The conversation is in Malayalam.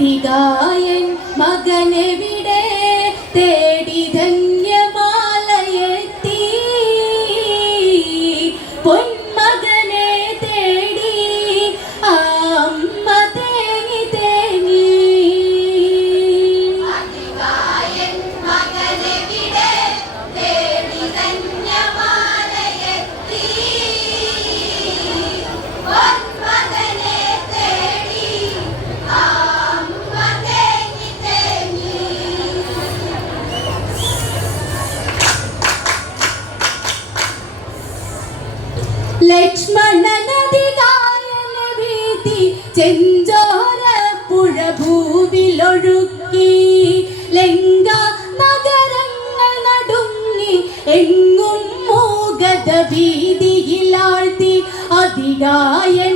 അതികായൻ മകനെവിടെ തേടി ധന്യമാലയെത്തി പൊന്മകനെ തേടി അമ്മ തേങ്ങി തേങ്ങി ലക്ഷ്മണനദികായന വീതി ചെഞ്ചോര പുഴ ഭൂവിലൊഴുക്കി ലങ്ക നഗരങ്ങൾ നടുങ്ങി എങ്ങും മൂകത ഭീതിയിലാഴ്ത്തി അതികായൻ